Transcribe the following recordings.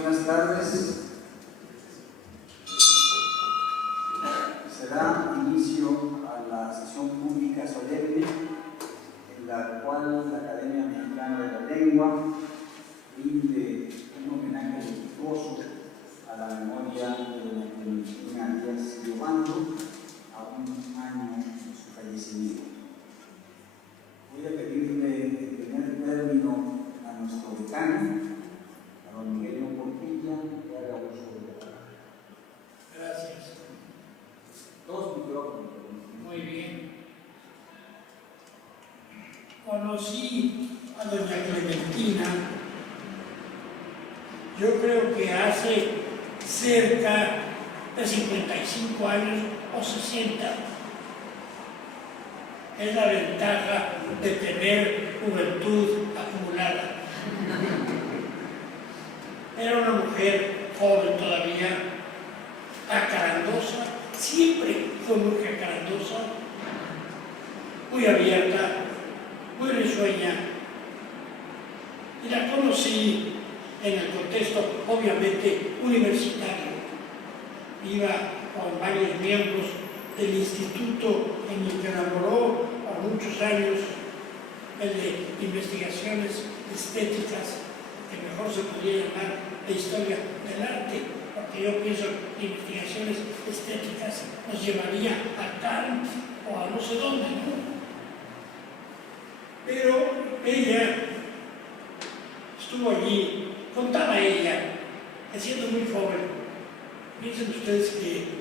buenas tardes. Se da inicio a la sesión pública solemne en la cual la Academia Mexicana de la Lengua rinde un homenaje respetuoso a la memoria de doña Clementina Díaz Riobando a un año de su fallecimiento. Voy a pedirle el primer término a nuestro decano, a don Miguel Portilla, que haga uso de la palabra. Gracias. Dos micrófonos. Muy bien. Conocí a doña Clementina, yo creo que hace cerca de 55 años o 60. Es la ventaja de tener juventud acumulada. Era una mujer joven todavía, acarandosa, siempre fue muy acarandosa, muy abierta, muy risueña. Y la conocí en el contexto, obviamente, universitario. Iba con varios miembros del instituto en el que elaboró por muchos años, el de investigaciones estéticas, que mejor se podría llamar de historia del arte, porque yo pienso que investigaciones estéticas nos llevaría a Kant o a no sé dónde, ¿no? Pero ella estuvo allí, contaba ella, que siendo muy joven, piensen ustedes que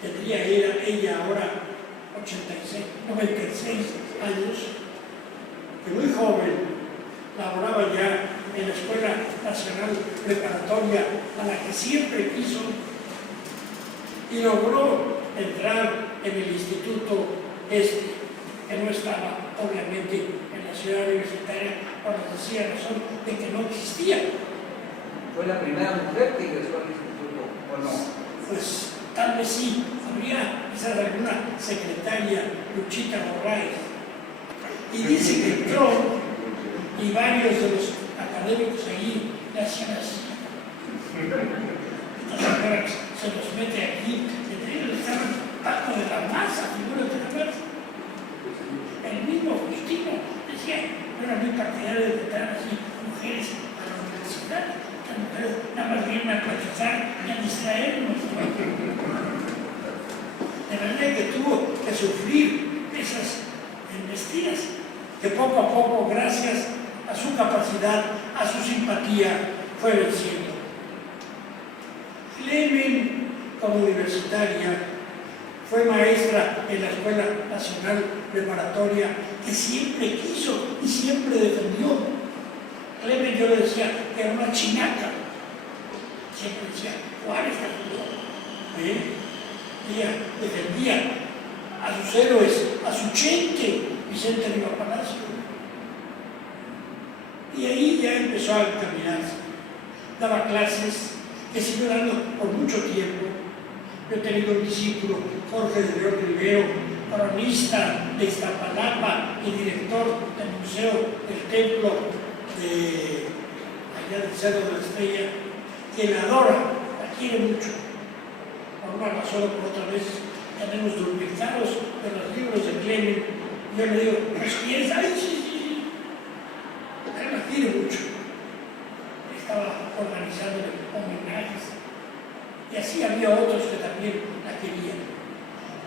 tendría ella ahora 96 años, que muy joven laboraba ya en la Escuela Nacional Preparatoria a la que siempre quiso y logró entrar en el instituto que no estaba obviamente en la ciudad universitaria por la sencilla razón de que no existía. ¿Fue la primera mujer que ingresó al instituto o no? Pues tal vez sí, habría quizás alguna secretaria, Luchita Morales. Y dice que entró y varios de los académicos allí le hacían así. Esta señora se los mete aquí, le estaban parte de la masa, figura de la masa. El mismo Justino decía, no era muy partidario de entrar así mujeres a la universidad. Las mujeres nada más vienen a platicar y a distraernos. De manera que tuvo que sufrir esas embestidas que poco a poco, gracias a su capacidad, a su simpatía, fue venciendo. Clemen, como universitaria, fue maestra en la Escuela Nacional Preparatoria, que siempre quiso y siempre defendió. Clemen, yo le decía que era una chinaca. Siempre decía, Juárez ayudó. Ella defendía a sus héroes, a su gente, Vicente Riva Palacio. Y ahí ya empezó a caminarse. Daba clases, que siguió dando por mucho tiempo. Yo he tenido un discípulo, Jorge de León Rivero, cronista de Iztapalapa y director del Museo del Templo de allá del Cerro de la Estrella, que la adora, la quiere mucho. Por una razón o por otra vez tenemos duplicados de los libros de Clemen. Yo le digo, ¿los quieres? ¡Ay, sí! Él la quiere mucho. Estaba organizando homenajes. Y así había otros que también la querían.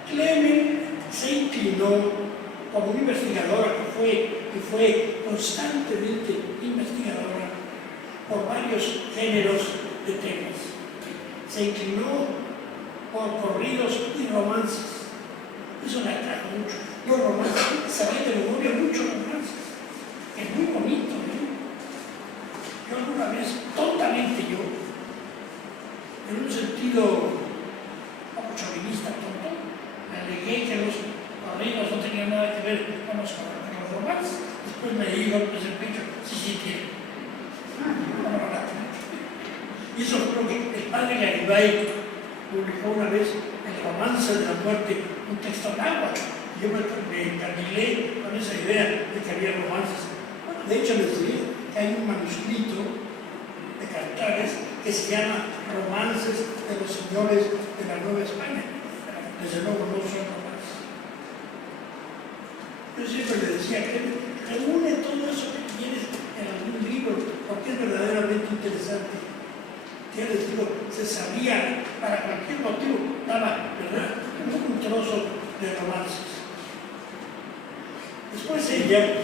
Clemen se inclinó como una investigadora que fue constantemente investigadora por varios géneros de temas. Se inclinó por corridos y romances. Eso me atrajo mucho. Los romances, sabía de memoria muchos romances. Es muy bonito, ¿eh? Yo alguna vez, tontamente yo, en un sentido poco chauvinista, tonto, me alegué que los corridos no tenían nada que ver con los romances. Después me dijo pues el pecho, sí tiene. No van a tener. Y eso fue lo que el padre Garibay publicó una vez, El romance de la muerte, un texto náhuatl. Yo me encandilé con esa idea de que había romances. Bueno, de hecho les digo que hay un manuscrito de Cantares que se llama Romances de los Señores de la Nueva España. Desde luego no son romances. Yo siempre le decía que reúne todo eso que tienes en algún libro, porque es verdaderamente interesante. Ya les digo, se sabía, para cualquier motivo, daba, ¿verdad?, un trozo de romances. Después ella,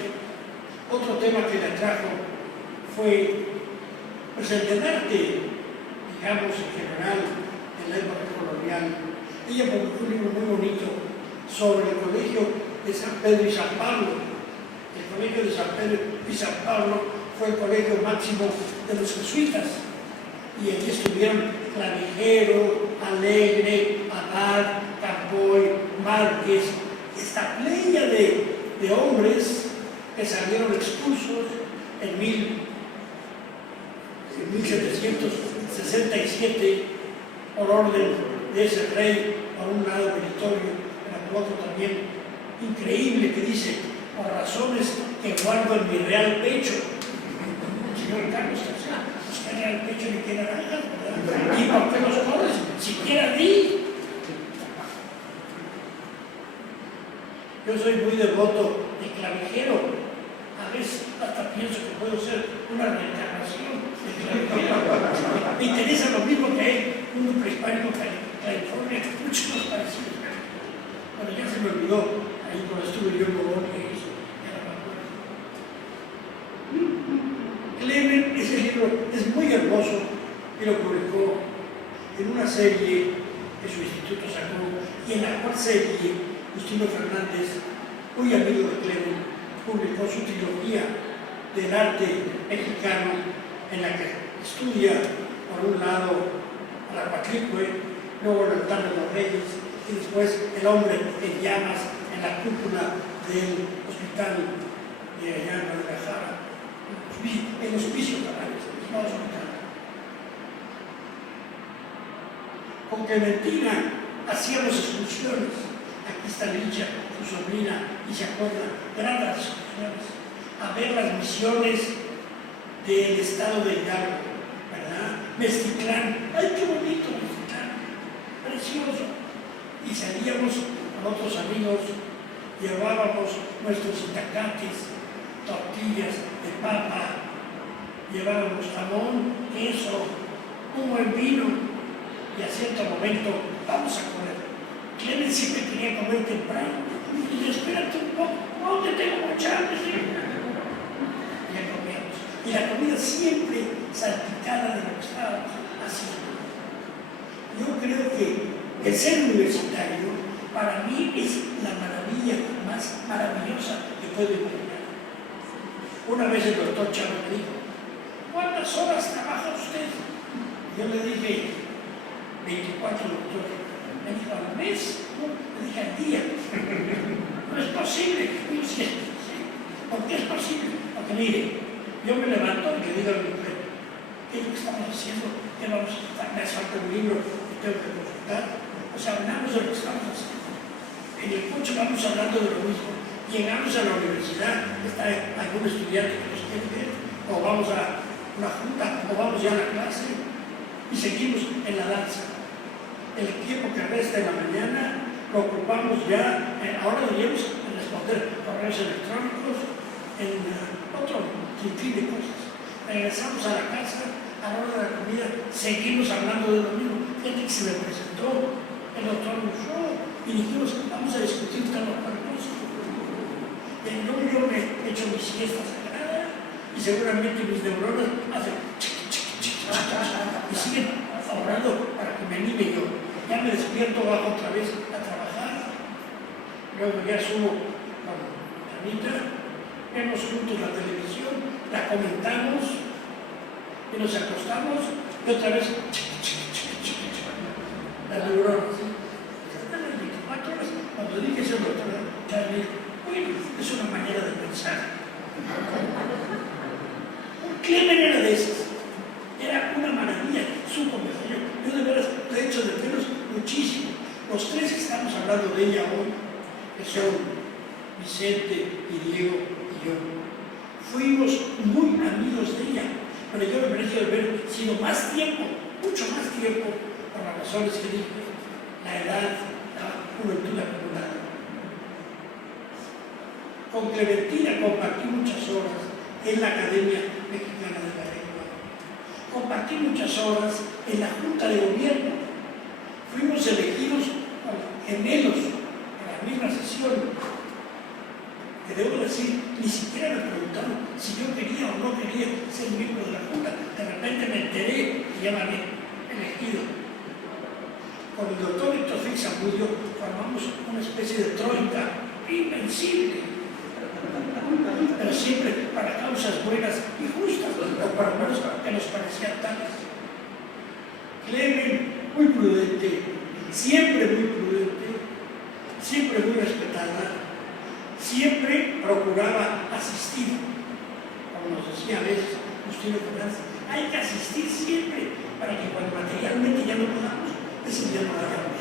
otro tema que le atrajo fue pues, el del arte, digamos, en general, en la época colonial. Ella publicó un libro muy bonito sobre el colegio de San Pedro y San Pablo. El colegio de San Pedro y San Pablo fue el colegio máximo de los jesuitas. Y allí estuvieron Clavijero, Alegre, Abad, Campoy, Márquez, esta playa de hombres que salieron expulsos en 1767 por orden de ese rey, por un lado meritorio, pero por otro también increíble, que dice, por razones que guardo en mi real pecho. Señor Carlos III, pues que real pecho ni que naranja, ¿verdad? ¿Y por qué los corres? Siquiera di. Yo soy muy devoto de Clavijero. A veces hasta pienso que puedo ser una reencarnación de Clavijero. Me interesa lo mismo que él, un prehispánico California, mucho más parecido. Bueno, ya se me olvidó, ahí cuando estuve yo en Bolonia y eso, ya no me acuerdo. Clement, ese libro es muy hermoso y lo publicó en una serie que su instituto sacó, y en la cual serie Justino Fernández, muy amigo de Clement, publicó su trilogía del arte mexicano, en la que estudia, por un lado, a la Coatlicue, luego el altar de los Reyes, y después el hombre en llamas en la cúpula del hospital de allá en Guadalajara, el hospicio Canales, no hospital. Con Clementina hacíamos excursiones. Aquí está Licha, su sobrina, y se acuerda, grandes excursiones, a ver las misiones del estado de Hidalgo, ¿verdad? Meztitlán, ¡ay, qué bonito Meztitlán! Precioso. Y salíamos con otros amigos, llevábamos nuestros itacates, tortillas de papa, llevábamos jamón, queso, un buen vino, y a cierto momento vamos a comer. Clement siempre quería comer temprano. Y yo, espérate un poco, no te tengo mucha hambre. Y ya comíamos. Y la comida siempre salpicada de lo que estábamos haciendo. Yo creo que el ser universitario para mí es la maravilla más maravillosa que puedo imaginar. Una vez el doctor Chávez me dijo, ¿cuántas horas trabaja usted? Yo le dije, 24, doctor. Me dijo, ¿al mes? No, le dije, al día. No es posible. Y yo, sí, ¿por qué es posible? Porque mire, yo me levanto y le digo a mi mujer, ¿qué es lo que estamos haciendo? ¿Qué vamos a estar? Me falta un libro que tengo que consultar. O sea, hablamos de lo que estamos haciendo. En el coche vamos hablando de lo mismo. Llegamos a la universidad, está algún estudiante que nos quiere ver, o vamos a una junta, o vamos ya a la clase, y seguimos en la danza. El tiempo que resta en la mañana lo ocupamos ya, ahora deberíamos responder correos electrónicos, en otro sinfín de cosas. Regresamos a la casa, a la hora de la comida, seguimos hablando de lo mismo. Gente que se me presentó, el doctor Rousseau, y dijimos, vamos a discutir tal o cual cosa. Luego yo me he hecho mi siesta sagrada, y seguramente mis neuronas hacen y siguen orando para que me anime yo. Ya me despierto, bajo otra vez a trabajar, luego ya subo con Anita, vemos juntos la televisión, la comentamos y nos acostamos y otra vez las neuronas. Las 24 horas, cuando dije eso, el doctor Charlie, bueno, es una manera de pensar. Clement era de esas, era una maravilla, su conversación. Yo de veras he hecho de menos muchísimo. Los tres que estamos hablando de ella hoy, que son Vicente y Diego y yo, fuimos muy amigos de ella. Pero yo me parecía de haber sido más tiempo, mucho más tiempo, por las razones que dije, la edad, la juventud acumulada. Con Clementina compartí muchas horas en la Academia Mexicana de la Lengua. Compartí muchas horas en la Junta de Gobierno. Fuimos elegidos como gemelos en la misma sesión. Que debo decir, ni siquiera me preguntaron si yo quería o no quería ser miembro de la Junta. De repente me enteré y ya me había elegido. Con el doctor Héctor Félix Zamudio formamos una especie de troika invencible, pero siempre para causas buenas y justas, o por lo menos que nos parecían tales. Clemen, muy prudente, siempre muy prudente, siempre muy respetada, siempre procuraba asistir, como nos decía a veces Justino Fernández, hay que asistir siempre para que cuando materialmente ya no podamos, ese día no lo hagamos.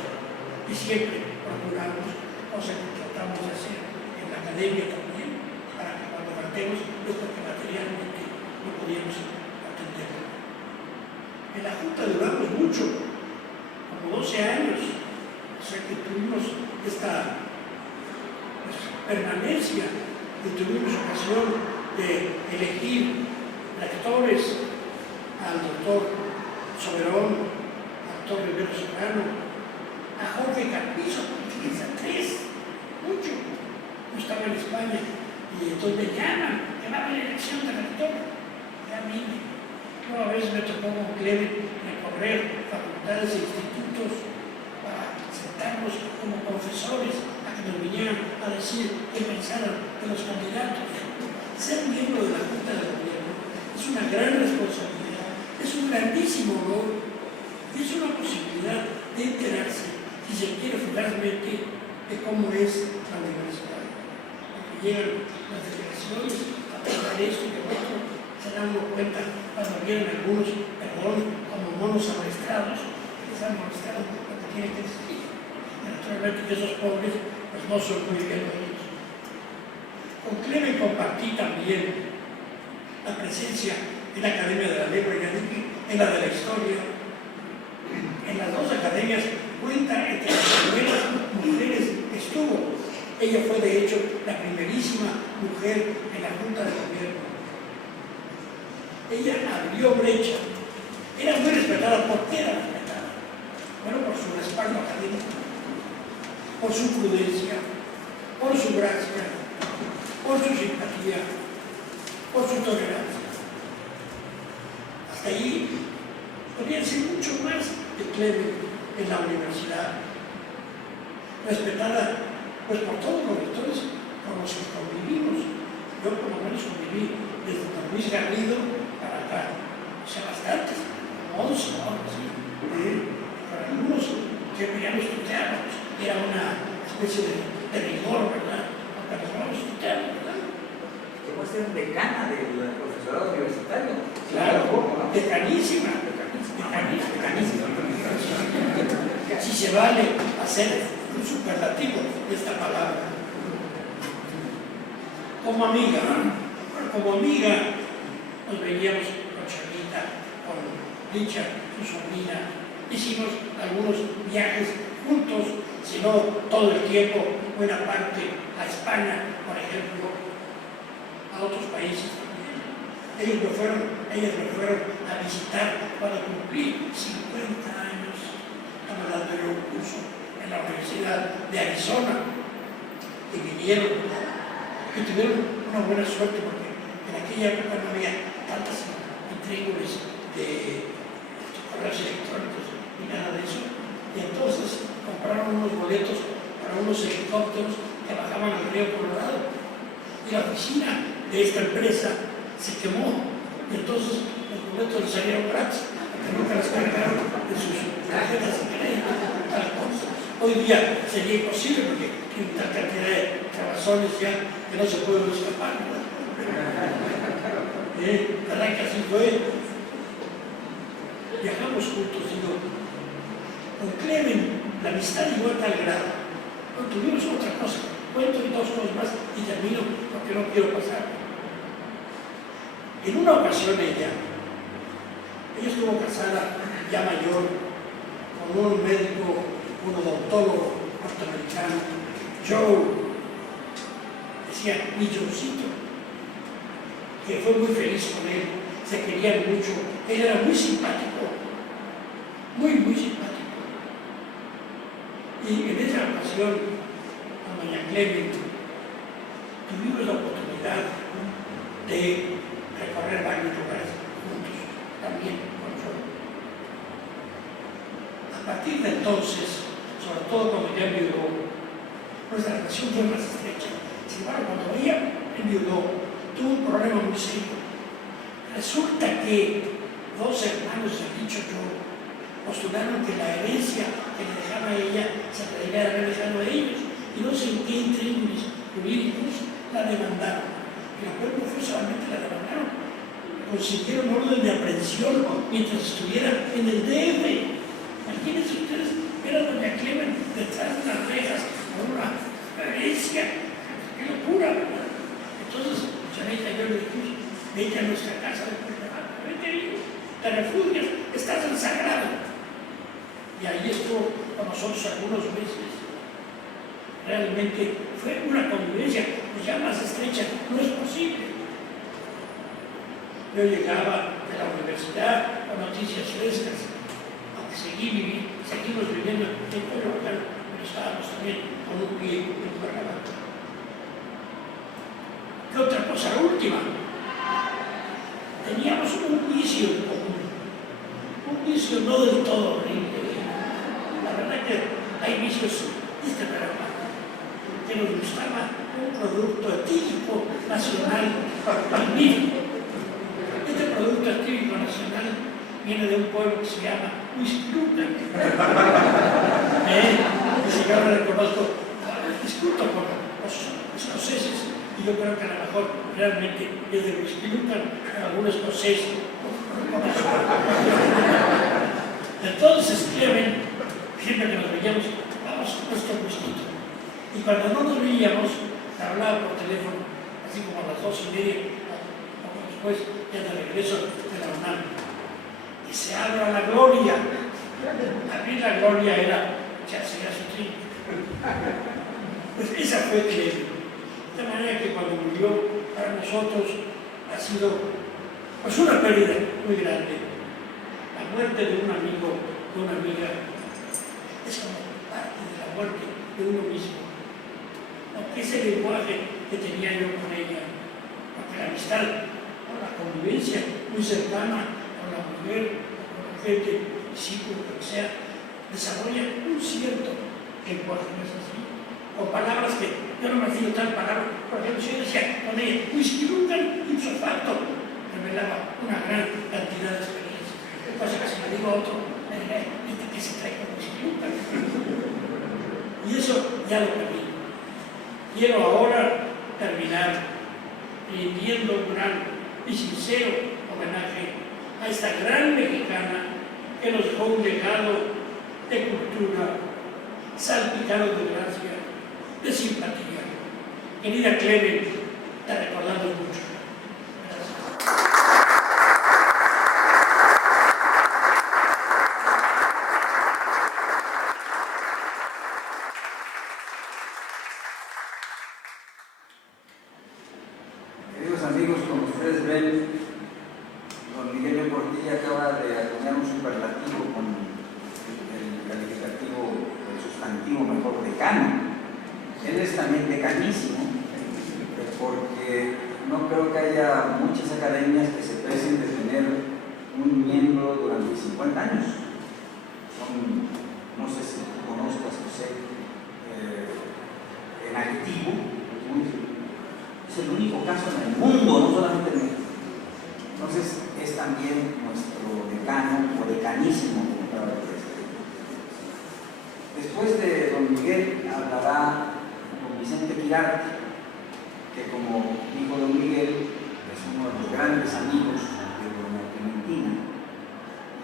Y siempre procuramos, cosa que tratamos de hacer en la academia también, para que cuando faltemos es porque materialmente no podíamos atenderlo. En la Junta duramos mucho, como 12 años, o sea que tuvimos esta permanencia y tuvimos ocasión de elegir rectores al doctor Soberón, al doctor Rivero Serrano, a Jorge Carpizo, fíjense, a 3, mucho. Yo estaba en España y entonces me llaman, que va a haber elección de rector. Ya vine. Yo a veces me tocó con Clemen recorrer facultades e institutos para sentarnos como profesores a que nos vinieran a decir qué pensaran de los candidatos. Ser miembro de la Junta de Gobierno es una gran responsabilidad, es un grandísimo honor y es una posibilidad de enterarse, si se quiere fugazmente, de cómo es la universidad. Porque llegan las delegaciones a pensar esto y lo otro, se dan cuenta cuando vienen algunos, perdón, como monos amaestrados, que les han molestado lo que tienen que decir. Y naturalmente que esos pobres pues no son muy bien oídos. Con Clemen compartí también la presencia en la Academia de la Lengua y en la de la Historia. En las dos academias cuenta entre las primeras mujeres que estuvo. Ella fue de hecho la primerísima mujer en la Junta de Gobierno. Ella abrió brecha. Era muy respetada. ¿Por qué era respetada? Bueno, por su respaldo académico, por su prudencia, por su gracia, por su simpatía, por su tolerancia. Hasta allí podría ser mucho más de Clemen en la universidad, respetada pues por todos los rectores con los que convivimos. Yo por lo menos conviví desde don Luis Garrido para acá, o sea, bastantes, 11 o algo así. Para algunos que ya nos tuteábamos, era una especie de rigor, ¿verdad? Porque nos vamos a tutear, ¿verdad? Que puede ser decana del profesorado universitario. Claro, decanísima. Si se vale hacer un superlativo de esta palabra. Como amiga nos veíamos con Chavita, con Licha, su sobrina, hicimos algunos viajes juntos, si no todo el tiempo, buena parte a España, por ejemplo, a otros países también. Ellas me fueron a visitar para cumplir 50 años. Estaba dando yo un curso en la Universidad de Arizona y vinieron y tuvieron una buena suerte porque en aquella época no había tantas matrículas de correos electrónicos ni nada de eso. Y entonces compraron unos boletos para unos helicópteros que bajaban al río Colorado. Y la oficina de esta empresa se quemó. Y entonces los boletos les salieron gratis, porque nunca les cargaron de sus tarjetas de crédito. Hoy día sería imposible porque hay una cantidad de trabazones ya que no se pueden escapar. ¿Verdad que así fue? Viajamos juntos, digo, con Clemen, la amistad llegó a tal grado. No tuvimos otra cosa. Cuento dos cosas más y termino porque no quiero pasar. En una ocasión ella sala ya mayor, con un médico, un odontólogo norteamericano, Joe, decía mi Joecito, que fue muy feliz con él, se querían mucho, él era muy simpático, muy simpático. Y en esa ocasión, con doña Clement, tuvimos la oportunidad de recorrer varios lugares juntos, también con Joe. A partir de entonces, sobre todo cuando ya enviudó, nuestra relación fue más estrecha. Sin embargo, cuando ella enviudó, tuvo un problema muy serio. Resulta que dos hermanos del dicho Joe postularon que la herencia que le dejaba a ella se la debía haber dejado a ellos, y no sé en qué términos jurídicos la demandaron. Y lo cual no fue solamente la demandaron, consiguieron orden de aprehensión mientras estuviera en el DF. Imagínense ustedes, era doña Clement detrás de las rejas con una herencia. ¡Qué locura, verdad! Entonces, Chanita y yo le dijimos, vete a nuestra casa de Cuernavaca, vete, te refugias, estás en sagrado. Y ahí estuvo con nosotros algunos meses. Realmente fue una convivencia pues ya más estrecha, no es posible. Yo llegaba de la universidad con noticias frescas, aunque seguimos viviendo en Cuernavaca, pero estábamos también con un pie en Cuernavaca. ¿Qué otra cosa? La última. Teníamos un vicio en común, un vicio no del todo horrible. La verdad que hay vicios que nos gustaba un producto etílico nacional magnífico. Este producto etílico nacional viene de un pueblo que se llama Huixquilucan. Si yo ahora reconozco, discuto con los escoceses, y yo creo que a lo mejor realmente es de Huixquilucan, algún escocés. Entonces, Clement, siempre que nos veíamos, vamos a nuestro gustito. Y cuando no nos veíamos, hablaba por teléfono, así como a las 2:30, poco después, ya de regreso de la UNAM. Y se abra la gloria. Abrir la gloria era echarse a su trío. Pues esa fue Clement. De manera que cuando murió, para nosotros ha sido pues una pérdida muy grande. La muerte de un amigo, de una amiga, es como parte de la muerte de uno mismo. Aunque ese lenguaje que tenía yo con ella, porque la amistad, la convivencia muy cercana con la mujer, con la gente, discípulo, lo que sea, desarrolla un cierto lenguaje, ¿no es así? Con palabras que yo no me fío tal palabra. Por ejemplo, si yo decía con ella, Huixquilucan ipso facto, revelaba una gran cantidad de experiencias. Cosa que si me digo a otro, me dirá, ¿qué se trae con Huixquilucan? Y eso ya lo perdí. Quiero ahora terminar rindiendo un gran y sincero homenaje a esta gran mexicana que nos dejó un legado de cultura salpicado de gracia, de simpatía. Querida Clement, te recordamos mucho. Gracias. Queridos amigos, como ustedes ven, don Miguel Portilla acaba de acuñar un superlativo con el calificativo, el sustantivo mejor, decano. Él es también decanísimo, porque no creo que haya muchas academias que se precien de tener un miembro durante 50 años. No sé si tú conozcas, José, en activo, es el único caso en el mundo, no solamente en México. Entonces, es también nuestro decano o decanísimo, como acaba de decir. Después de don Miguel hablará don Vicente Quirarte, que como dijo don Miguel, es uno de los grandes amigos de doña Clementina.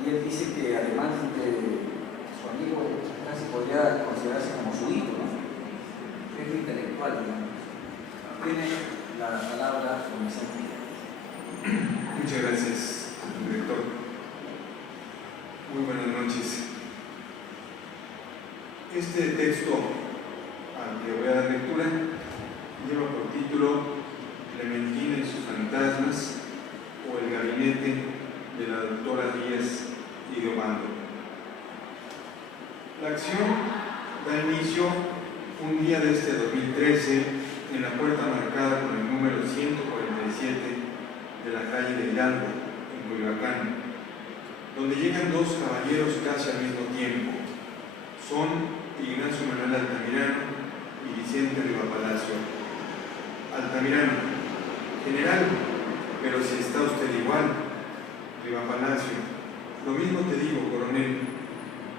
Y él dice que además de su amigo, casi podría considerarse como su hijo, ¿no? Es muy intelectual, digamos. Tiene la palabra don Vicente Quirarte. Muchas gracias, director. Este texto al que voy a dar lectura lleva por título Clementina y sus fantasmas, o el gabinete de la doctora Díaz y de Obando. La acción da inicio un día de este 2013 en la puerta marcada con el número 147 de la calle de Hidalgo, en Coyoacán, donde llegan dos caballeros casi al mismo tiempo. Son Ignacio Manuel Altamirano y Vicente Rivapalacio. Altamirano: general, pero si está usted igual. Rivapalacio: lo mismo te digo, coronel.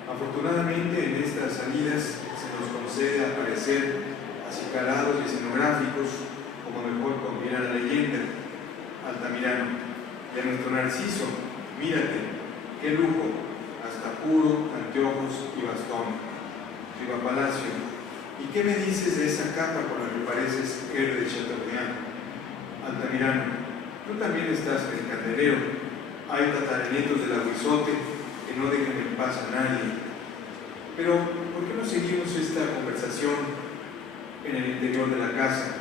Afortunadamente en estas salidas se nos concede aparecer acicalados y escenográficos como mejor conviene a la leyenda. Altamirano: de nuestro Narciso, mírate, qué lujo, hasta puro, anteojos y bastón. Rivapalacio: ¿y qué me dices de esa capa con la que pareces héroe de Chateaubriand? Altamirano: tú también estás en el candelero. Hay tataranietos del aguizote que no dejen en paz a nadie. Pero, ¿por qué no seguimos esta conversación en el interior de la casa?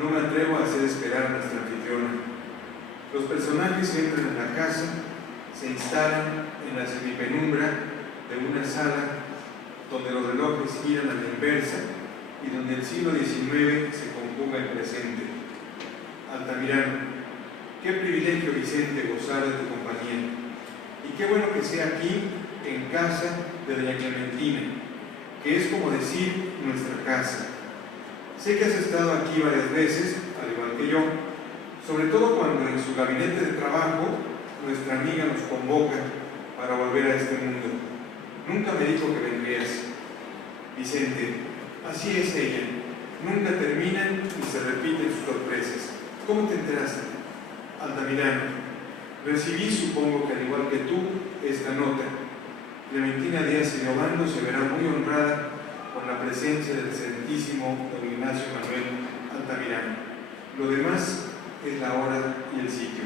No me atrevo a hacer esperar a nuestra anfitriona. Los personajes entran en la casa, se instalan en la semipenumbra de una sala donde los relojes giran a la inversa y donde el siglo XIX se conjuga el presente. Altamirano: qué privilegio, Vicente, gozar de tu compañía. Y qué bueno que sea aquí, en casa de doña Clementina, que es como decir nuestra casa. Sé que has estado aquí varias veces, al igual que yo, sobre todo cuando en su gabinete de trabajo nuestra amiga nos convoca para volver a este mundo. Nunca me dijo que vendrías. Vicente: así es ella, nunca terminan y se repiten sus sorpresas. ¿Cómo te enteraste? Altamirano: recibí, supongo que al igual que tú, esta nota. Clementina Díaz y de Obando se verá muy honrada con la presencia del excelentísimo don Ignacio Manuel Altamirano. Lo demás es la hora y el sitio.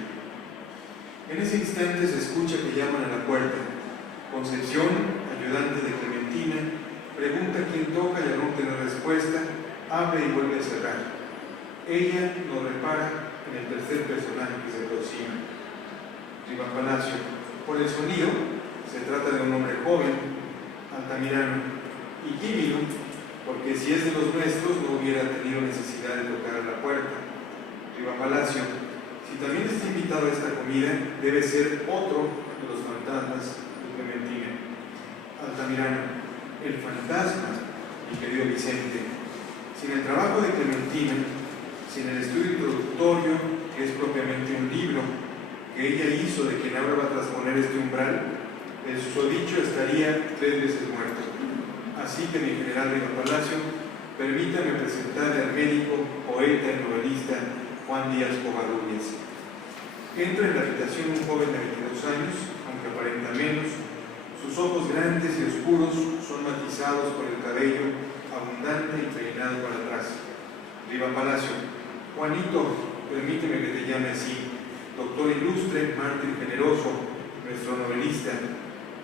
En ese instante se escucha que llaman a la puerta. Concepción, ayudante de Clementina, pregunta quién toca y al no tener respuesta, abre y vuelve a cerrar. Ella lo repara en el tercer personaje que se aproxima. Rivapalacio: por el sonido, se trata de un hombre joven. Altamirano: y tímido, porque si es de los nuestros no hubiera tenido necesidad de tocar a la puerta. Rivapalacio: si también está invitado a esta comida, debe ser otro de los fantasmas de Clementina. Altamirano: el fantasma, mi querido Vicente. Sin el trabajo de Clementina, sin el estudio introductorio, que es propiamente un libro que ella hizo de quien ahora va a transponer este umbral, el susodicho estaría 3 veces muerto. Así que, mi general Rivapalacio, permítame presentarle al médico, poeta y novelista Juan Díaz Covarrubias. Entra en la habitación un joven de 22 años, aunque aparenta menos. Sus ojos grandes y oscuros son matizados por el cabello abundante y peinado para atrás. Rivapalacio: Juanito, permíteme que te llame así. Doctor ilustre, mártir generoso, nuestro novelista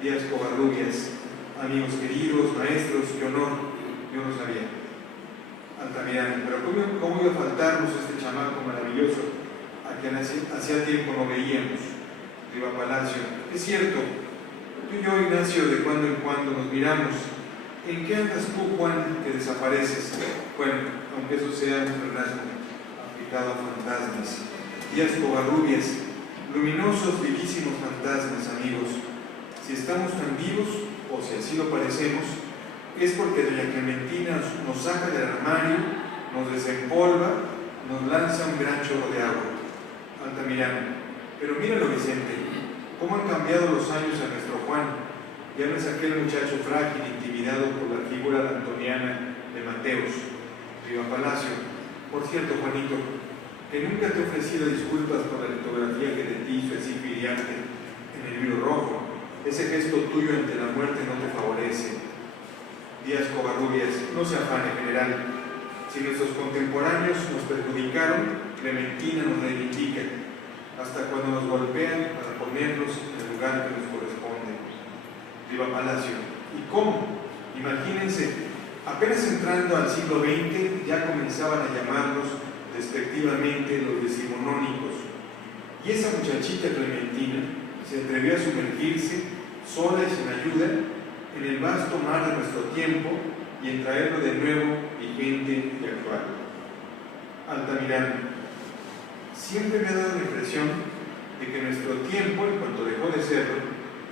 Díaz Covarrubias. Amigos queridos, maestros, qué honor, yo no sabía. Altamirano: pero ¿cómo iba a faltarnos este chamaco maravilloso a quien hacía tiempo no veíamos? Rivapalacio: es cierto, tú y yo, Ignacio, de cuando en cuando nos miramos. ¿En qué andas tú, Juan, que desapareces? Bueno, aunque eso sea un rasgo aplicado a fantasmas. Díaz Covarrubias: luminosos, vivísimos fantasmas, amigos. Si estamos tan vivos, o si así lo parecemos, es porque doña Clementina nos saca del armario, nos desempolva, nos lanza un gran chorro de agua. Altamirano: pero míralo, Vicente, cómo han cambiado los años a nuestro Juan. Ya no es aquel muchacho frágil, intimidado por la figura antoniana de Mateos. Rivapalacio: por cierto, Juanito, que nunca te he ofrecido disculpas por la litografía que de ti hizo el Cipiriante en el libro rojo. Ese gesto tuyo ante la muerte no te favorece. Díaz Covarrubias: no se afane, general. Si nuestros contemporáneos nos perjudicaron, Clementina nos reivindica, hasta cuando nos golpean para ponernos en el lugar que nos corresponde. Rivapalacio: ¿y cómo? Imagínense Apenas entrando al siglo XX ya comenzaban a llamarlos despectivamente los decimonónicos, y esa muchachita Clementina se atrevió a sumergirse, sola y sin ayuda, en el vasto mar de nuestro tiempo y en traerlo de nuevo vigente y actual. Altamirano. Siempre me ha dado la impresión de que nuestro tiempo, en cuanto dejó de serlo,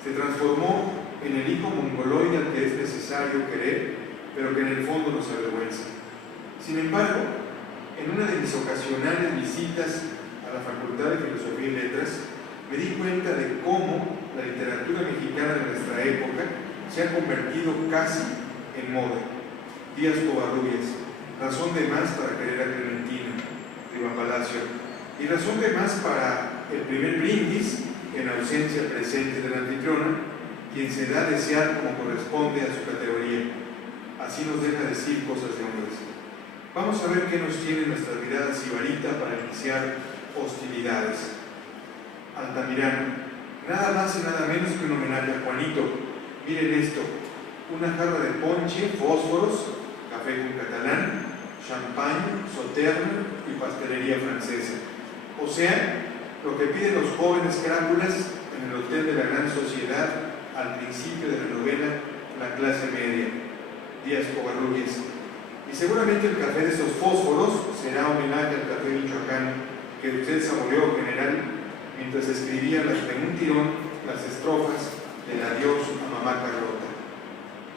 se transformó en el hijo mongoloide al que es necesario querer, pero que en el fondo nos avergüenza. Sin embargo, en una de mis ocasionales visitas a la Facultad de Filosofía y Letras, me di cuenta de cómo la literatura mexicana de nuestra época se ha convertido casi en moda. Díaz Covarrubias, razón de más para querer a Clementina, Riva Palacio, y razón de más para el primer brindis, en ausencia presente de la anfitriona, quien se da a desear como corresponde a su categoría. Así nos deja decir cosas de hombres. Vamos a ver qué nos tiene nuestra mirada sibarita para iniciar hostilidades. Altamirano. Nada más y nada menos que un homenaje a Juanito. Miren esto: una jarra de ponche, fósforos, café con catalán, champán, sauternes y pastelería francesa. O sea, lo que piden los jóvenes crápulas en el hotel de la gran sociedad al principio de la novela La clase media. Díaz Covarrubias. Y seguramente el café de esos fósforos será homenaje al café michoacano que usted saboreó, general, mientras escribía de un tirón las estrofas del adiós a mamá Carlota.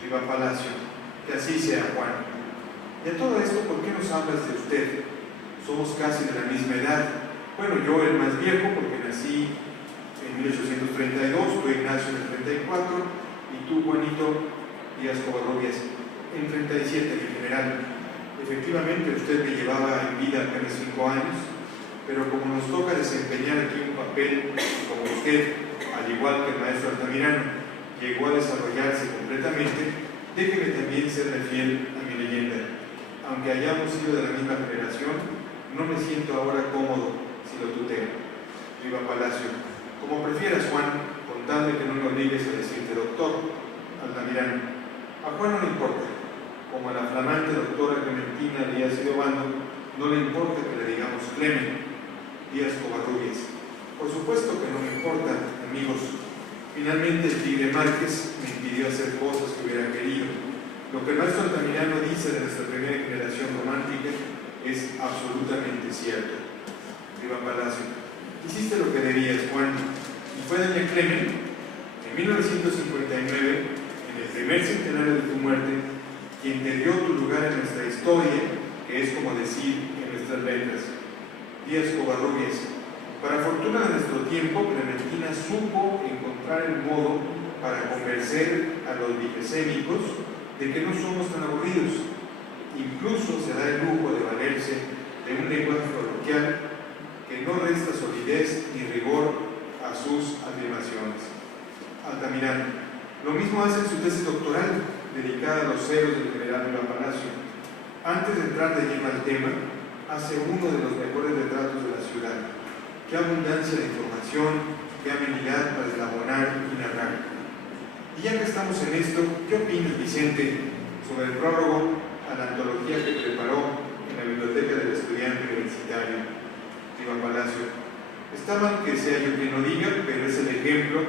Riva Palacio. Que así sea, Juan. Y a todo esto, ¿por qué nos hablas de usted? Somos casi de la misma edad. Bueno, yo el más viejo, porque nací en 1832, tú Ignacio en el 34, y tú, Juanito Díaz Covarrubias, en 37, mi general. Efectivamente, usted me llevaba en vida apenas 5 años, pero como nos toca desempeñar aquí un papel como usted, al igual que el maestro Altamirano, llegó a desarrollarse completamente, déjeme también serle fiel a mi leyenda. Aunque hayamos sido de la misma generación, no me siento ahora cómodo si lo tuteo. Riva Palacio. Como prefieras, Juan, con tal de que no me obligues a decirte doctor. Altamirano. A Juan no le importa. Como a la flamante doctora Clementina Díaz Obando, no le importa que le digamos Clemen. Díaz Covarrubias. Por supuesto que no me importa, amigos. Finalmente el Tigre Márquez me impidió hacer cosas que hubiera querido. Lo que el maestro Altamirano dice de nuestra primera generación romántica es absolutamente cierto. Riva Palacio. Hiciste lo que debías, Juan. Y fue doña Clemen, en 1959, en el primer centenario de tu muerte, quien te dio tu lugar en nuestra historia, que es como decir en nuestras letras. Díaz Covarrubias. Para fortuna de nuestro tiempo, Clementina supo encontrar el modo para convencer a los vigecémicos de que no somos tan aburridos. Incluso se da el lujo de valerse de un lenguaje coloquial que no resta solidez ni rigor a sus afirmaciones. Altamirano. Lo mismo hace en su tesis doctoral, dedicada a los ceros del general Riva Palacio. Antes de entrar de lleno al tema, hace uno de los mejores retratos de la ciudad. Qué abundancia de información, qué habilidad para elaborar y narrar. Y ya que estamos en esto, ¿qué opinas, Vicente, sobre el prólogo a la antología que preparó en la biblioteca del estudiante universitario? Riva Palacio. Está mal que sea yo quien lo diga, pero es el ejemplo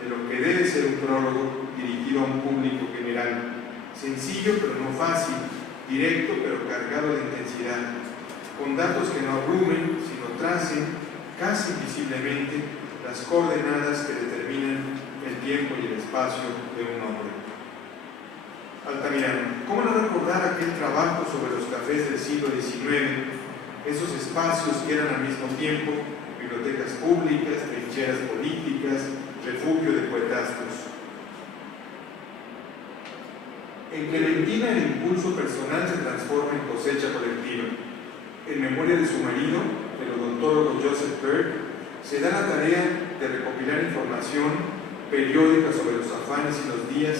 de lo que debe ser un prólogo dirigido a un público general. Sencillo pero no fácil, directo pero cargado de intensidad, con datos que no abrumen, sino tracen casi visiblemente las coordenadas que determinan el tiempo y el espacio de un hombre. Altamirano. ¿Cómo no recordar aquel trabajo sobre los cafés del siglo XIX? Esos espacios que eran al mismo tiempo bibliotecas públicas, trincheras políticas, refugio de poetastros. En Clementina el impulso personal se transforma en cosecha colectiva. En memoria de su marido, el odontólogo Joseph Berg, se da la tarea de recopilar información periódica sobre los afanes y los días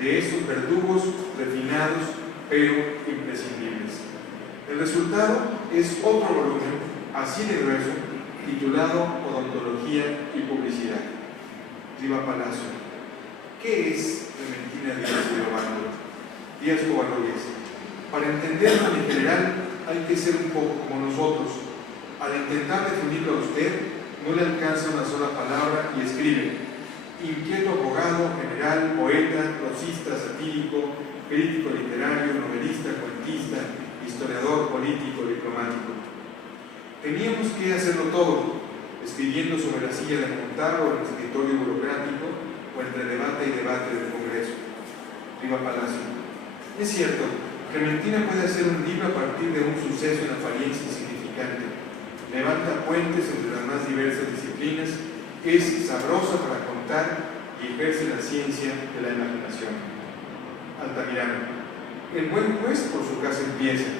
de esos verdugos refinados pero imprescindibles. El resultado es otro volumen, así de grueso, titulado Odontología y Publicidad. Riva Palacio. ¿Qué es Clementina Díaz Obando? Díaz Covarrubias. Para entenderlo en general hay que ser un poco como nosotros. Al intentar definirlo a usted, no le alcanza una sola palabra y escribe: inquieto abogado, general, poeta, prosista, satírico, crítico literario, novelista, cuentista, historiador, político, diplomático. Teníamos que hacerlo todo, escribiendo sobre la silla de montar o en el escritorio burocrático o entre debate y debate del Congreso. Riva Palacio. Es cierto, Clementina puede hacer un libro a partir de un suceso en apariencia insignificante. Levanta puentes entre las más diversas disciplinas, es sabrosa para contar y ejerce la ciencia de la imaginación. Altamirano. El buen juez por su casa empieza.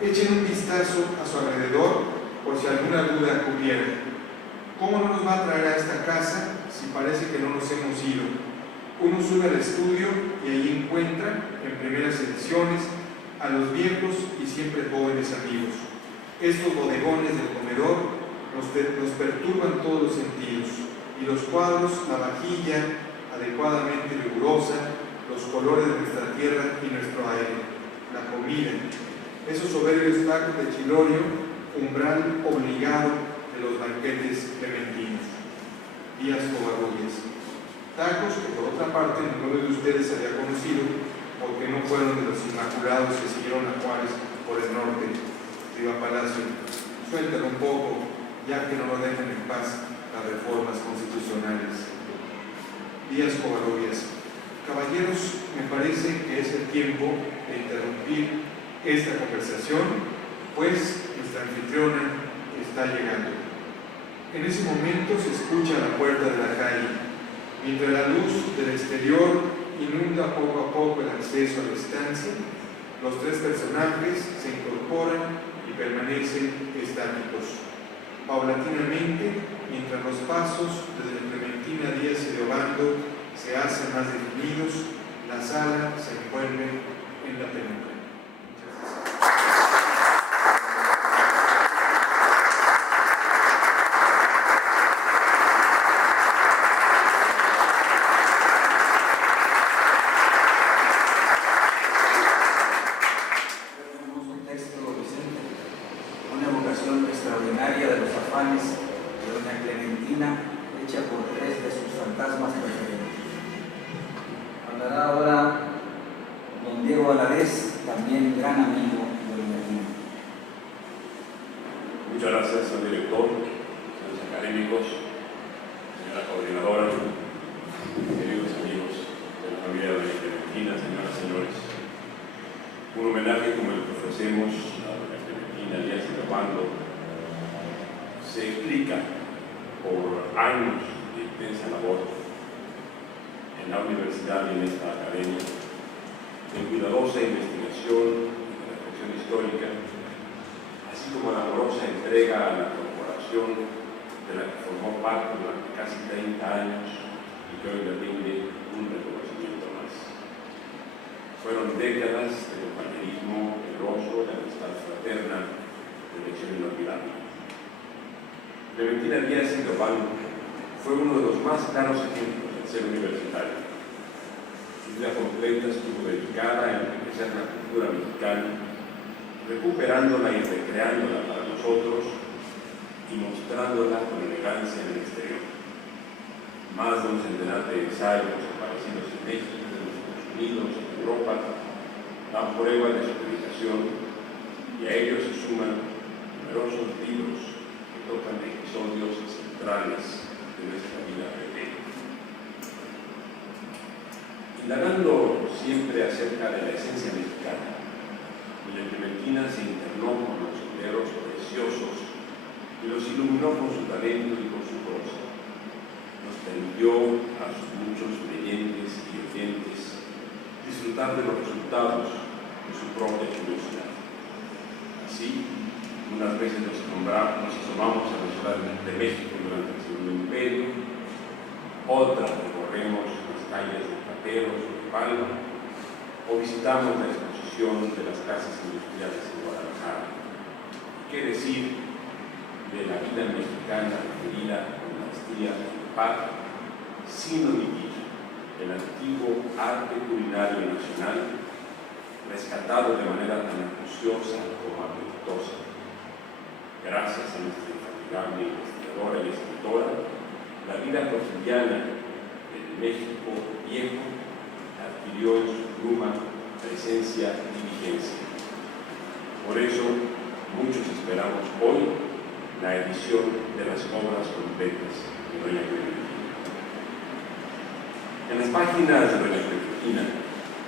Echen un vistazo a su alrededor por si alguna duda cupiera. ¿Cómo no nos va a traer a esta casa si parece que no nos hemos ido? Uno sube al estudio y ahí encuentra, en primeras ediciones, a los viejos y siempre jóvenes amigos. Estos bodegones del comedor nos perturban todos los sentidos, y los cuadros, la vajilla adecuadamente rigurosa, los colores de nuestra tierra y nuestro aire, la comida, esos soberbios tacos de chilorio, umbral obligado de los banquetes clementinos. Díaz Covarrubias. Tacos que por otra parte ninguno de ustedes había conocido, porque no fueron de los inmaculados que siguieron a Juárez por el norte. Riva Palacio. Suéltalo un poco, ya que no lo dejan en paz las reformas constitucionales. Díaz Covarrubias. Caballeros, me parece que es el tiempo de interrumpir esta conversación, pues nuestra anfitriona está llegando. En ese momento se escucha la puerta de la calle, mientras la luz del exterior inunda poco a poco el acceso a la estancia. Los tres personajes se incorporan y permanecen estáticos. Paulatinamente, mientras los pasos desde Clementina Díaz y de Obando se hacen más definidos, la sala se envuelve en la penumbra. Extraordinaria de los afanes de doña Clementina, hecha por tres de sus fantasmas preferidos. Hablará ahora don Diego Valadez, también gran amigo de doña Tina. Muchas gracias, señor director, señores académicos, señora coordinadora, queridos amigos de la familia de doña Clementina, señoras y señores. Un homenaje como el que ofrecemos a doña Clementina Díaz y de Obando se explica por años de intensa labor en la universidad y en esta academia, de cuidadosa investigación y de reflexión histórica, así como la amorosa entrega a la corporación de la que formó parte durante casi 30 años y que hoy le rinde un reconocimiento más. Fueron décadas de compañerismo generoso, de amistad fraterna, de lección inolvidable. Clementina Díaz y de Obando fue uno de los más claros ejemplos del ser universitario. Su vida completa estuvo dedicada a enriquecer la cultura mexicana, recuperándola y recreándola para nosotros y mostrándola con elegancia en el exterior. Más de un centenar de ensayos aparecidos en México, en los Estados Unidos, en Europa, dan prueba de su dedicación, y a ellos se suman numerosos libros tocan episodios centrales de nuestra vida pequeña. Indagando siempre acerca de la esencia mexicana, doña Clementina se internó por los senderos preciosos y los iluminó con su talento y con su prosa. Nos permitió a sus muchos leyentes y oyentes disfrutar de los resultados de su propia curiosidad. Así, unas veces nos asomamos a la ciudad de México durante el Segundo Imperio, otras recorremos las calles de Plateros o de Palma, o visitamos la exposición de las casas industriales en Guadalajara. ¿Qué decir de la vida mexicana referida con maestría en paz, sin omitir el antiguo arte culinario nacional, rescatado de manera tan acuciosa como apetitosa. Gracias a nuestra infatigable investigadora y escritora, la vida cotidiana del México viejo adquirió en su pluma presencia y vigencia. Por eso, muchos esperamos hoy la edición de las obras completas de doña Clementina. En las páginas de doña Clementina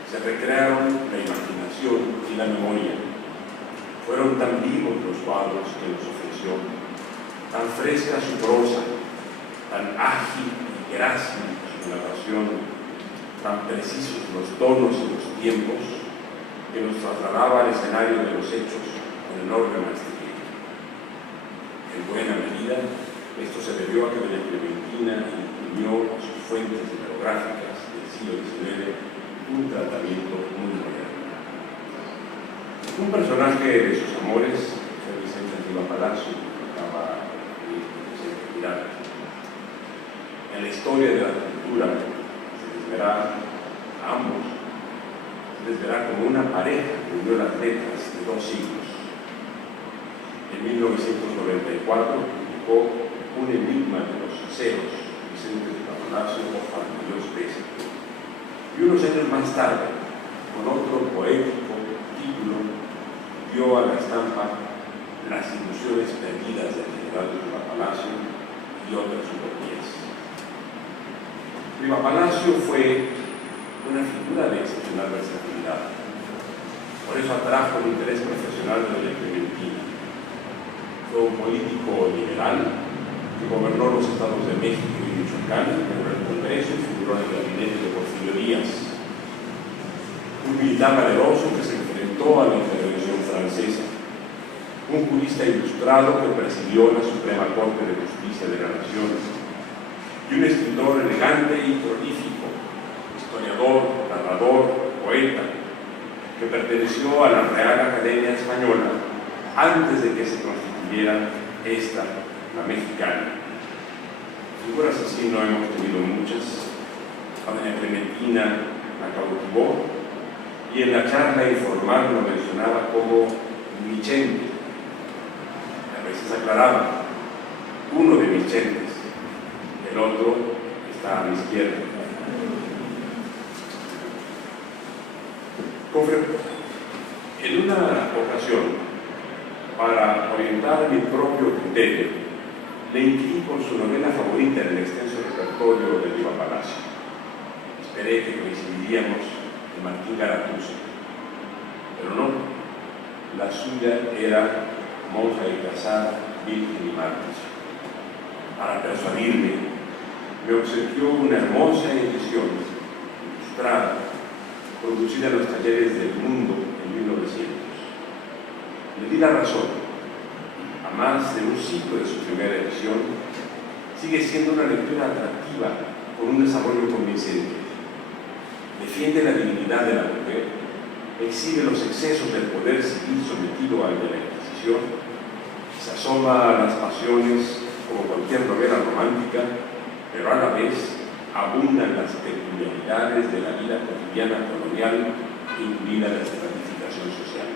se recrearon la imaginación y la memoria. Fueron tan vivos los cuadros que nos ofreció, tan fresca su prosa, tan ágil y grácil su narración, tan precisos los tonos y los tiempos, que nos trasladaba al escenario de los hechos con enorme maestría. En buena medida, esto se debió a que doña Clementina imprimió a sus fuentes bibliográficas del siglo XIX un tratamiento muy moderno. Un personaje de sus amores fue Vicente Riva Palacio, que acaba de retirar. En la historia de la cultura se les verá a ambos, se les verá como una pareja que unió las letras de 2 siglos. En 1994 publicó Un enigma de los ceros, Vicente Riva Palacio, Juan Dios Pesa. Y unos años más tarde, con otro poético título, dio a la estampa Las ilusiones perdidas del general Riva Palacio y otras utopías. Riva Palacio fue una figura de excepcional versatilidad. Por eso atrajo el interés profesional de doña Clementina. Fue un político liberal que gobernó los estados de México y Michoacán, por el Congreso y figuró en el gabinete de Porfirio Díaz. Un militar valeroso que se enfrentó a la intervención francesa. Un jurista ilustrado que presidió la Suprema Corte de Justicia de la Nación. Y un escritor elegante y prolífico, historiador, narrador, poeta, que perteneció a la Real Academia Española antes de que se constituyera esta, la mexicana. Figuras así no hemos tenido muchas. A doña Clementina la cautivó y en la charla informal lo mencionaba como mi Chente. A veces aclaraba, uno de mis chentes, el otro está a mi izquierda. En una ocasión, para orientar mi propio criterio, le inquirí por su novela favorita en el extenso repertorio de Riva Palacio. Esperé que coincidiríamos en Martín Garatuza, pero no. La suya era Monja y Casada, Virgen y Mártir. Para persuadirme, me obsequió una hermosa edición ilustrada, producida en los talleres del Mundo en 1900. Le di la razón. A más de un siglo de su primera edición, sigue siendo una lectura atractiva con un desarrollo convincente. Defiende la dignidad de la mujer, exhibe los excesos del poder civil sometido al de la Inquisición, se asoma a las pasiones como cualquier novela romántica, pero a la vez abundan las peculiaridades de la vida cotidiana colonial, incluida la estratificación social.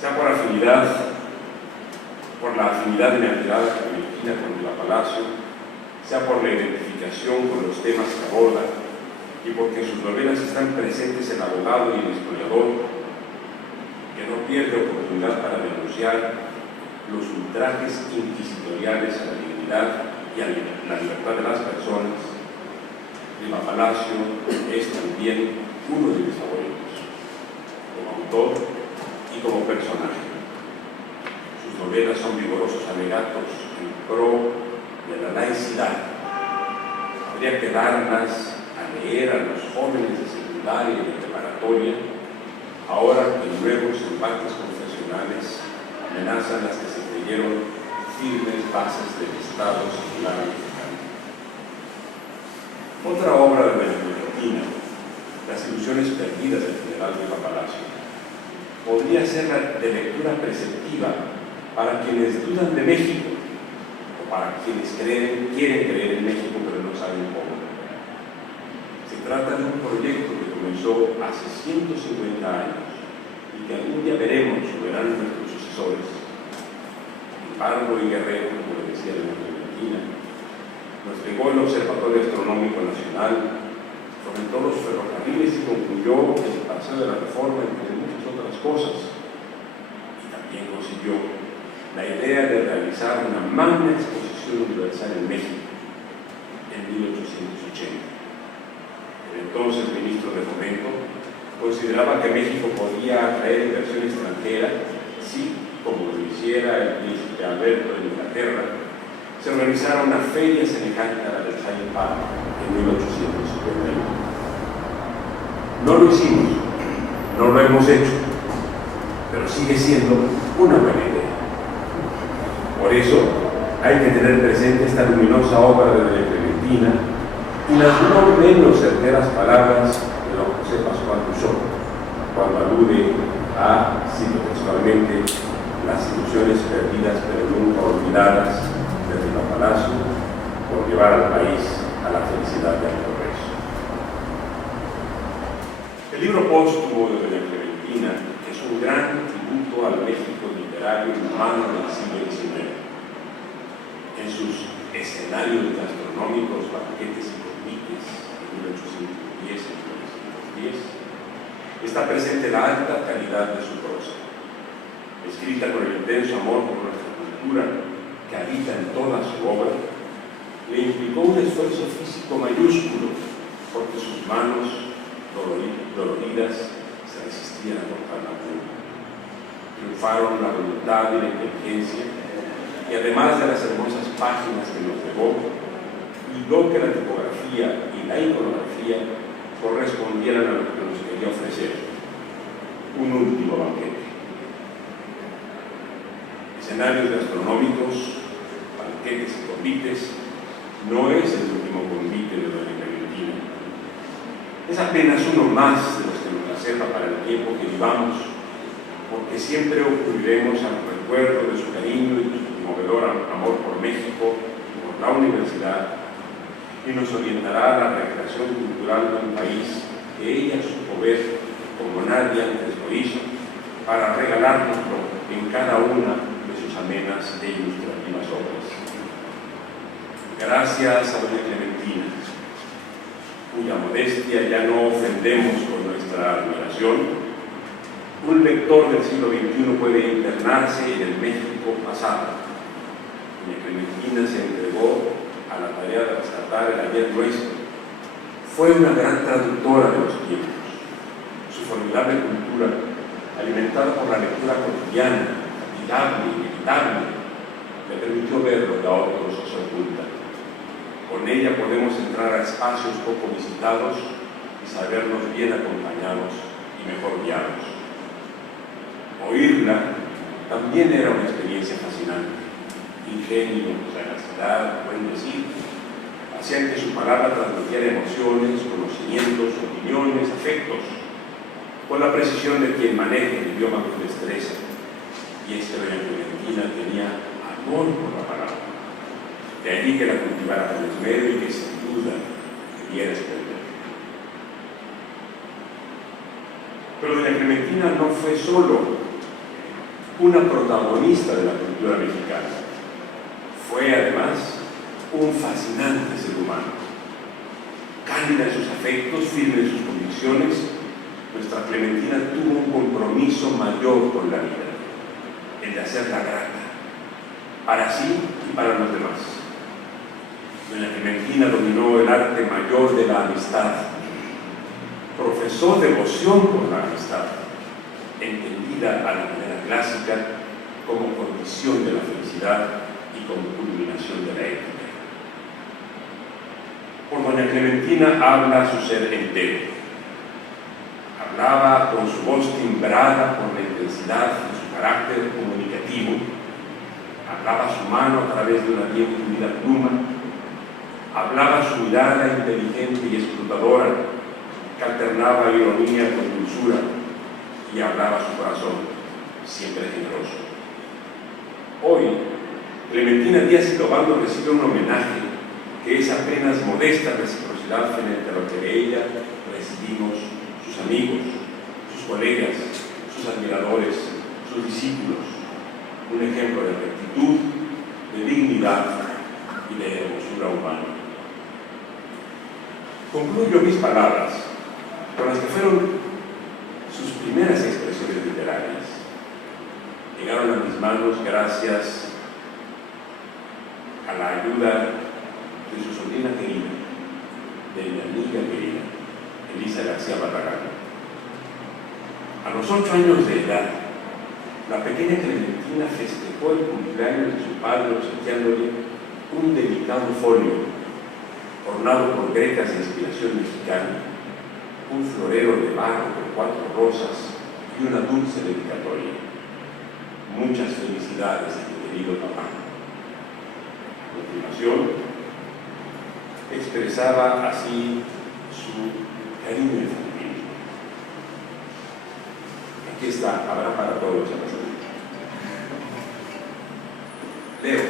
Sea por la afinidad de mi admirada Clementina con Riva Palacio, sea por la identificación con los temas que aborda y porque en sus novelas están presentes el abogado y el historiador, que no pierde oportunidad para denunciar los ultrajes inquisitoriales a la dignidad y a la libertad de las personas. Riva Palacio es también uno de mis favoritos, como autor y como personaje. Sus novelas son vigorosos alegatos en pro de la laicidad. Habría que darlas a leer a los jóvenes de secundaria y de preparatoria, ahora que nuevos embates confesionales amenazan las que se creyeron firmes bases del Estado secular mexicano. Otra obra de doña Clementina, Las ilusiones perdidas del general Riva Palacio, podría ser de lectura preceptiva para quienes dudan de México o para quienes quieren creer en México pero no saben cómo. Se trata de un proyecto que comenzó comenzó hace 150 años y que algún día veremos o verán nuestros sucesores. Pardo y Guerrero, como le decía la Clementina, nos legó el Observatorio Astronómico Nacional, fomentó los ferrocarriles y concluyó el Paseo de la Reforma, entre muchas otras cosas. Y también consiguió la idea de realizar una magna exposición universal en México en 1880. El entonces ministro de Fomento consideraba que México podía atraer inversión extranjera si, como lo hiciera el príncipe Alberto de Inglaterra, se organizara una feria semejante a la del Hyde Park en 1851. No lo hicimos, no lo hemos hecho, pero sigue siendo una buena idea. Por eso hay que tener presente esta luminosa obra de doña Clementina y las no menos certeras palabras de don José Pascual Rousseau cuando alude a, cito textualmente, las ilusiones perdidas pero nunca olvidadas de Riva Palacio por llevar al país a la felicidad y al progreso. El libro póstumo de doña Clementina es un gran tributo al México literario y humano del siglo XIX. En sus escenarios gastronómicos, banquetes y convites en 1810 y 1910, está presente la alta calidad de su prosa, escrita con el intenso amor por nuestra cultura que habita en toda su obra. Le implicó un esfuerzo físico mayúsculo porque sus manos doloridas se resistían a cortar la pluma. Triunfaron la voluntad y la inteligencia, y además de las hermosas páginas que nos dejó, cuidó que la tipografía y la iconografía correspondieran a lo que nos quería ofrecer: un último banquete. Escenarios gastronómicos, banquetes y convites no es el último convite de doña Clementina. Es apenas uno más de los que nos reserva para el tiempo que vivamos, porque siempre ocurriremos al recuerdo de su cariño y su conmovedor amor por México y por la universidad, y nos orientará a la recreación cultural de un país que ella supo ver como nadie antes lo hizo, para regalárnoslo en cada una de sus amenas e ilustrativas obras. Gracias a doña Clementina, cuya modestia ya no ofendemos con nuestra admiración, un lector del siglo XXI puede internarse en el México pasado. Doña Clementina se entregó a la tarea de rescatar el ayer nuestro. Fue una gran traductora de los tiempos. Su formidable cultura, alimentada por la lectura cotidiana, fatigable y inevitable, le permitió ver lo que a otros se oculta. Con ella podemos entrar a espacios poco visitados y sabernos bien acompañados y mejor guiados. Oírla también era una experiencia fascinante. Ingenio, sagacidad, buen decir, hacían que su palabra transmitiera emociones, conocimientos, opiniones, afectos, con la precisión de quien maneja el idioma con destreza. Y es que doña Clementina tenía amor por la palabra. De allí que la cultivara con esmero y que sin duda debiera esconder. Pero doña Clementina no fue solo una protagonista de la cultura mexicana, fue además un fascinante ser humano. Cálida en sus afectos, firme en sus convicciones, nuestra Clementina tuvo un compromiso mayor con la vida, el de hacerla grata, para sí y para los demás. Doña Clementina dominó el arte mayor de la amistad, profesó devoción por la amistad, entendida a la manera clásica como condición de la felicidad y como culminación de la ética. Por doña Clementina habla su ser entero. Hablaba con su voz timbrada por la intensidad de su carácter comunicativo. Hablaba su mano a través de una bien pulida pluma. Hablaba su mirada inteligente y escrutadora, que alternaba ironía con dulzura, y hablaba su corazón, siempre generoso. Hoy, Clementina Díaz y Tobaldo recibe un homenaje que es apenas modesta reciprocidad frente a lo que de ella recibimos sus sus amigos, sus colegas, sus admiradores, sus discípulos, un ejemplo de rectitud, de dignidad y de hermosura humana. Concluyo mis palabras con las que fueron sus primeras expresiones literarias. Llegaron a mis manos gracias a la ayuda de su sobrina querida, de mi amiga querida, Elisa García Barragán. A los 8 años de edad, la pequeña Clementina festejó el cumpleaños de su padre obsequiándole un delicado folio ornado con grecas de inspiración mexicana, un florero de barro con 4 rosas y una dulce dedicatoria. Muchas felicidades a mi querido papá. A continuación, expresaba así su cariño infantil. Aquí está, habrá para todos los amigos. Leo,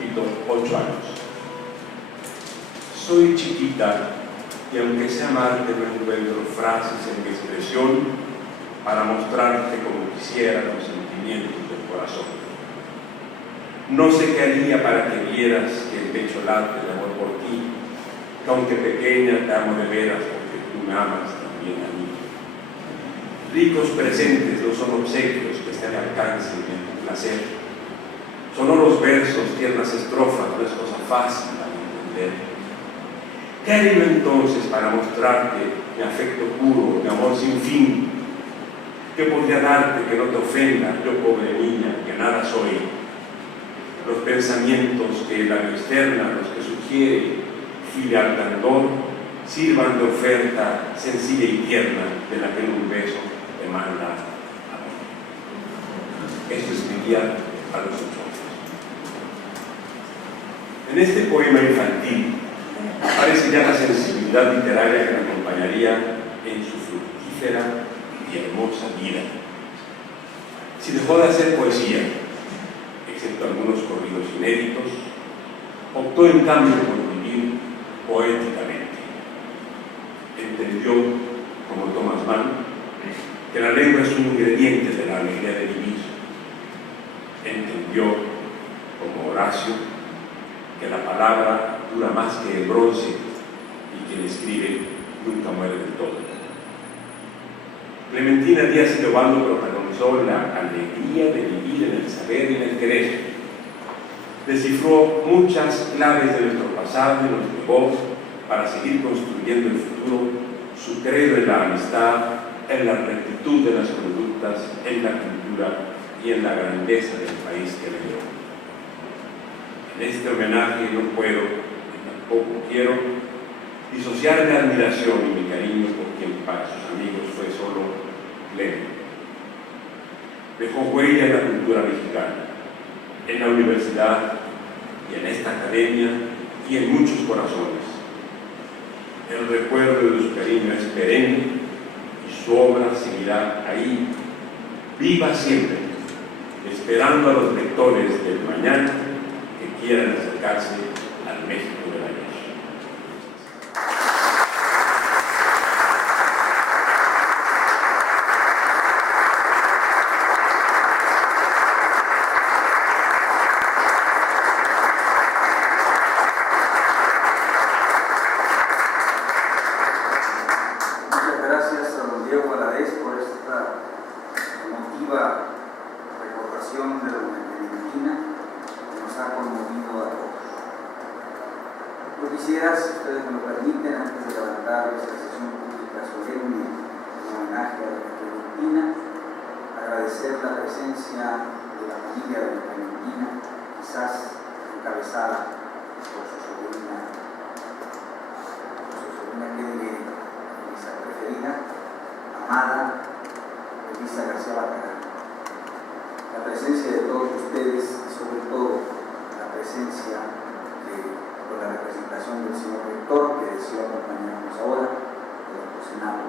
repito, 8 años. Soy chiquita y aunque sea amarte no encuentro frases en mi expresión para mostrarte como quisiera los sentimientos del corazón. No sé qué haría para que vieras que el pecho late de amor por ti, que aunque pequeña te amo de veras porque tú me amas también a mí. Ricos presentes no son obsequios que estén al alcance de tu placer. Sonoros versos, tiernas estrofas, no es cosa fácil de entender. ¿Qué haré yo entonces para mostrarte mi afecto puro, mi amor sin fin? ¿Qué podría darte que no te ofenda, yo pobre niña, que nada soy? Los pensamientos que la externa, los que sugiere filial candor, sirvan de oferta sencilla y tierna de la que en un beso demanda amor. Esto escribía a los 8 años. En este poema infantil aparece ya la sensibilidad literaria que la acompañaría en su fructífera y hermosa vida. Si dejó de hacer poesía, excepto algunos corridos inéditos, optó en cambio por vivir poéticamente. Entendió, como Thomas Mann, que la lengua es un ingrediente de la alegría de vivir. Entendió, como Horacio, que la palabra dura más que el bronce y quien escribe nunca muere del todo. Clementina Díaz y Teobaldo protagonizó la alegría de vivir en el saber y en el querer. Descifró muchas claves de nuestro pasado y nos llevó para seguir construyendo el futuro, su credo en la amistad, en la rectitud de las conductas, en la cultura y en la grandeza del país que le dio. En este homenaje no puedo, y tampoco quiero, disociar mi admiración y mi cariño por quien para sus amigos fue solo pleno. Dejó huella en la cultura mexicana, en la universidad y en esta academia y en muchos corazones. El recuerdo de su cariño es perenne y su obra seguirá ahí, viva siempre, esperando a los lectores del mañana que quieran acercarse al México del ayer. Muchas gracias a don Diego Valadez por esta emotiva recordación de doña Clementina que nos ha conmovido a todos. Yo quisiera, si ustedes me lo permiten, antes de levantar esta sesión pública solemne en homenaje a doña Clementina, agradecer la presencia de la familia de doña Clementina, quizás encabezada por su sobrina Elisa preferida, amada, Elisa García Barragán. La presencia de todos ustedes y sobre todo la presencia con la representación del señor rector que deseo acompañarnos ahora, del doctor Senado,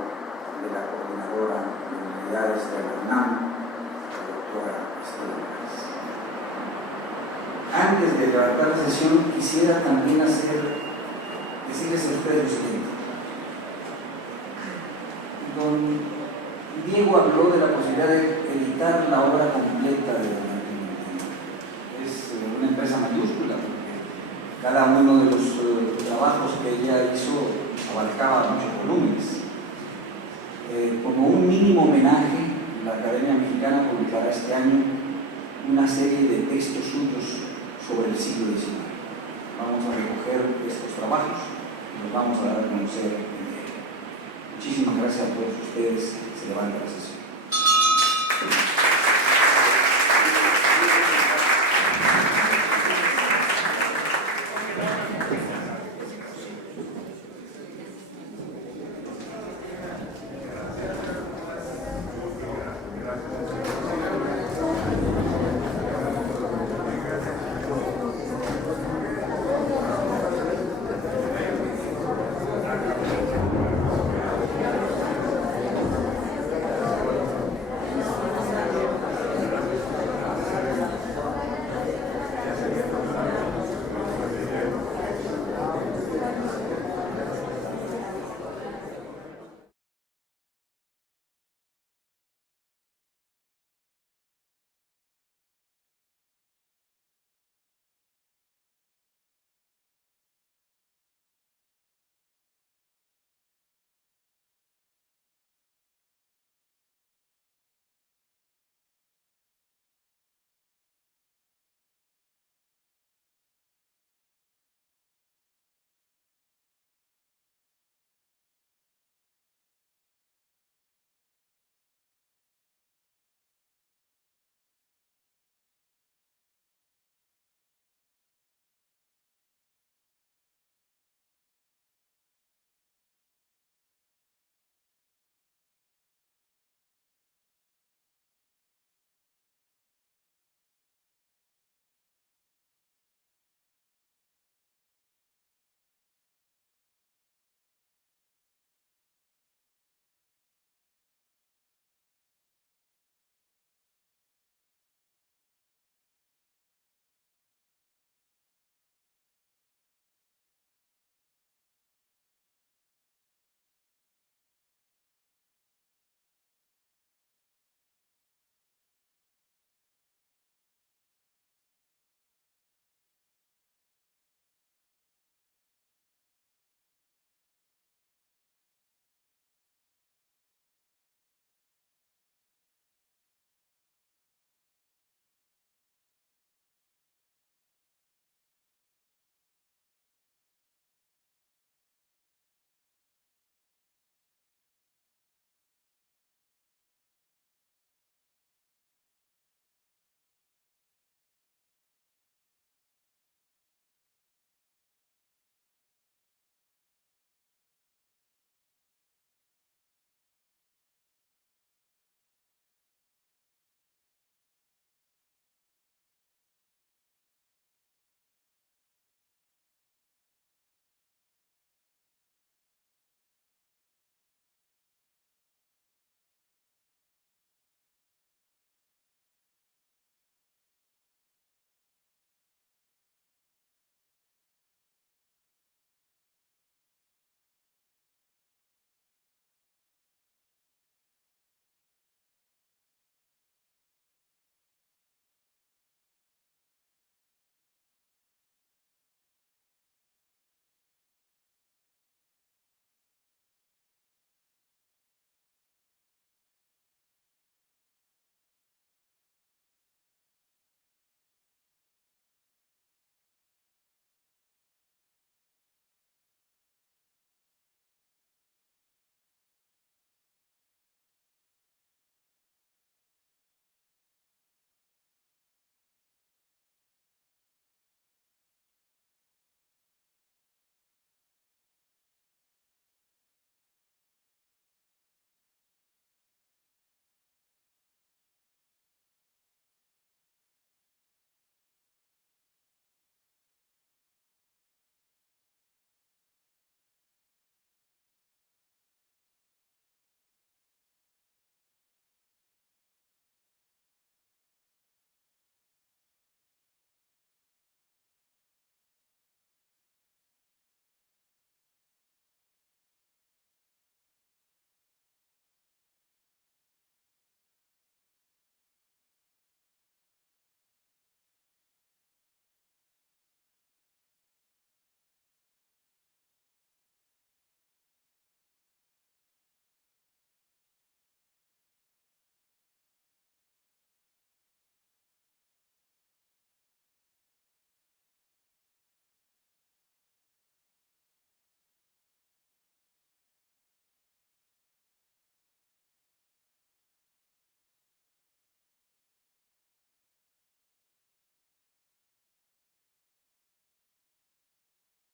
de la coordinadora de unidades de la UNAM, la doctora Estela Pérez. Antes de levantar la sesión, quisiera también decirles a ustedes lo siguiente. Diego habló de la posibilidad de editar la obra completa de Don Martín. Es una empresa mayúscula, porque cada uno de los trabajos que ella hizo abarcaba muchos volúmenes. Como un mínimo homenaje, la Academia Mexicana publicará este año una serie de textos suyos sobre el siglo XIX. Vamos a recoger estos trabajos y los vamos a dar a conocer. Muchísimas gracias a todos ustedes. Se levanta la sesión.